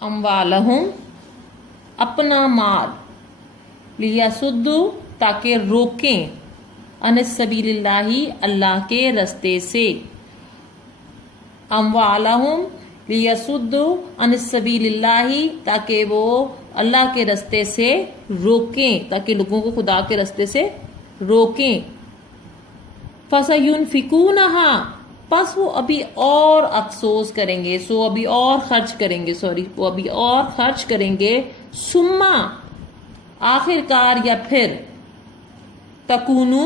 अम्वालहुम अपना माल, लियसुद्दू ताकि रोकें, अनसबीलिल्लाही अल्लाह के रस्ते से। अम्वालहुम लियसुद्दू अनसबीलिल्लाही ताकि वो अल्लाह के रस्ते से रोकें, ताकि लोगों को खुदा के रस्ते से रोकें। फसयुनफिकूनहा, बस वो अभी और अफसोस करेंगे, अभी और खर्च करेंगे, वो अभी और खर्च करेंगे। सुम्मा, आखिरकार या फिर, तकूनु,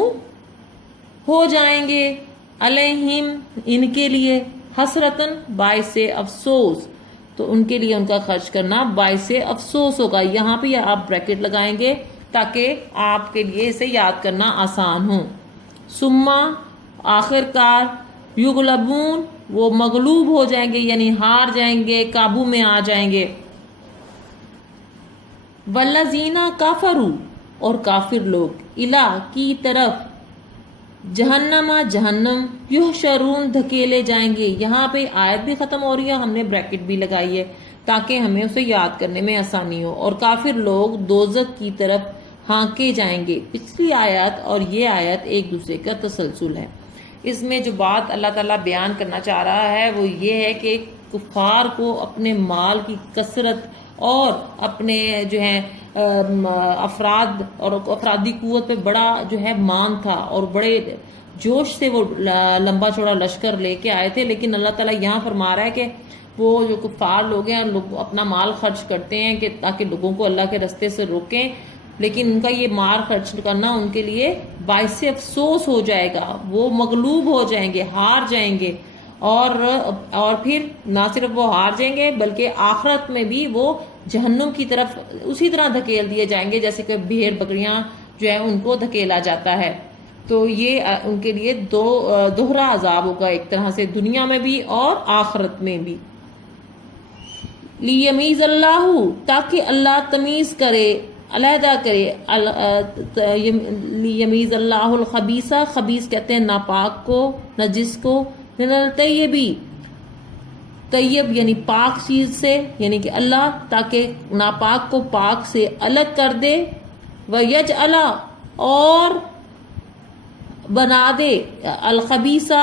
हो जाएंगे, अलैहिम, इनके लिए, हसरतन, बाइसे अफसोस, तो उनके लिए उनका खर्च करना बाइसे अफसोस होगा। यहाँ पे आप ब्रैकेट लगाएंगे ताकि आपके लिए इसे याद करना आसान हो। सुम्मा, आखिरकार, युगलबून, वो मगलूब हो जाएंगे यानी हार जाएंगे, काबू में आ जाएंगे। वल्लजीना काफरू, और काफिर लोग, इला, की तरफ, जहन्नमा, जहन्नम, युहशरून, धकेले जाएंगे। यहाँ पे आयत भी खत्म हो रही है, हमने ब्रैकेट भी लगाई है ताकि हमें उसे याद करने में आसानी हो। और काफिर लोग दोजख की तरफ हाँके जाएंगे। पिछली आयत और ये आयत एक दूसरे का तसलसल है। इसमें जो बात अल्लाह ताला बयान करना चाह रहा है वो ये है कि कुफार को अपने माल की कसरत और अपने जो है अफराद और अफरादी कुव्वत पे बड़ा जो है मान था और बड़े जोश से वो लंबा चौड़ा लश्कर लेके आए थे। लेकिन अल्लाह ताला यहाँ फरमा रहा है कि वो जो कुफार लोग हैं लोग अपना माल खर्च करते हैं कि ताकि लोगों को अल्लाह के रास्ते से रोकें, लेकिन उनका ये माल खर्च करना उनके लिए बाइसे अफसोस हो जाएगा। वो मगलूब हो जाएंगे, हार जाएंगे, और फिर ना सिर्फ वो हार जाएंगे बल्कि आखिरत में भी वो जहन्नुम की तरफ उसी तरह धकेल दिए जाएंगे जैसे कि भेड़ बकरियां जो है उनको धकेला जाता है। तो ये उनके लिए दोहरा अजाब होगा, एक तरह से दुनिया में भी और आखिरत में भी। लियमीज़ अल्लाहु, ताकि अल्लाह तमीज़ करे, अलहदा करे, लियमीज़ अल्लाहुल खबीसा, खबीस कहते हैं नापाक को, नजिस को, मिनल तय्यबी, तैयब यानी पाक चीज से, यानी कि अल्लाह ताकि नापाक को पाक से अलग कर दे। व यजअला, और बना दे, अल खबीसा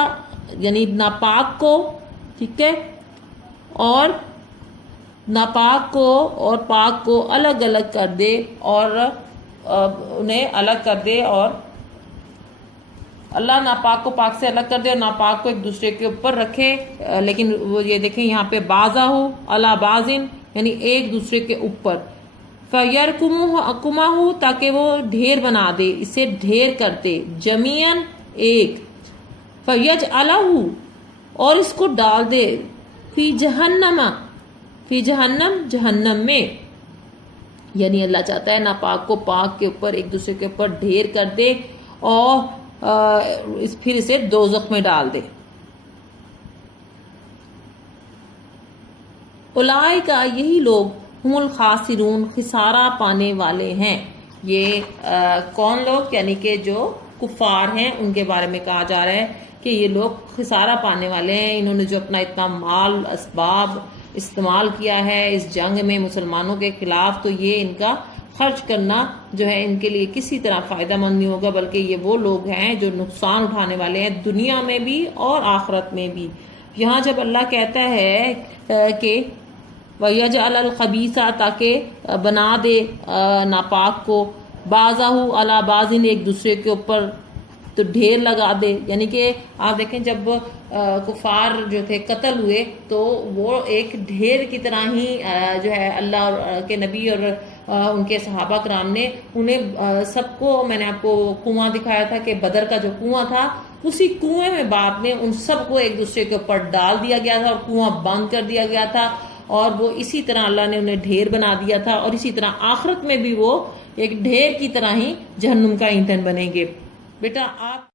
यानी नापाक को, ठीक है, और नापाक को और पाक को अलग अलग कर दे और उन्हें अलग कर दे, और अल्लाह नापाक को पाक से अलग कर दे और नापाक को एक दूसरे के ऊपर रखे। लेकिन वो ये देखें यहाँ पे बाजा हो अला बाजिन यानी एक दूसरे के ऊपर। फयरकुमाहु, ताकि वो ढेर बना दे, इसे ढेर करते, जमीयन, एक। फयज अलहू, और इसको डाल दे, फी जहन्नमा, फी जहन्नम, जहन्नम में, यानी अल्लाह चाहता है नापाक को पाक के ऊपर एक दूसरे के ऊपर ढेर कर दे और फिर इसे दोज़ख में डाल दे। उलाइका, यही लोग, हुमुल खासिरून, खिसारा पाने वाले हैं। ये कौन लोग, यानी कि जो कुफार हैं उनके बारे में कहा जा रहा है कि ये लोग खिसारा पाने वाले हैं। इन्होंने जो अपना इतना माल असबाब इस्तेमाल किया है इस जंग में मुसलमानों के खिलाफ, तो ये इनका खर्च करना जो है इनके लिए किसी तरह फायदा मंद नहीं होगा, बल्कि ये वो लोग हैं जो नुकसान उठाने वाले हैं दुनिया में भी और आखिरत में भी। यहाँ जब अल्लाह कहता है कि वयजअल अल खबीसा, ताकि बना दे नापाक को, बाज़ाहु अला बाजिन, एक दूसरे के ऊपर तो ढेर लगा दे, यानी कि आप देखें जब कुफार जो थे कत्ल हुए तो वो एक ढेर की तरह ही जो है अल्लाह के नबी और उनके सहाबा कराम ने उन्हें सबको, मैंने आपको कुआं दिखाया था कि बदर का जो कुआं था उसी कुएं में बाद में उन सबको एक दूसरे के ऊपर डाल दिया गया था और कुआं बंद कर दिया गया था, और वो इसी तरह अल्लाह ने उन्हें ढेर बना दिया था। और इसी तरह आखिरत में भी वो एक ढेर की तरह ही जहन्नुम का ईंधन बनेंगे। बेटा आप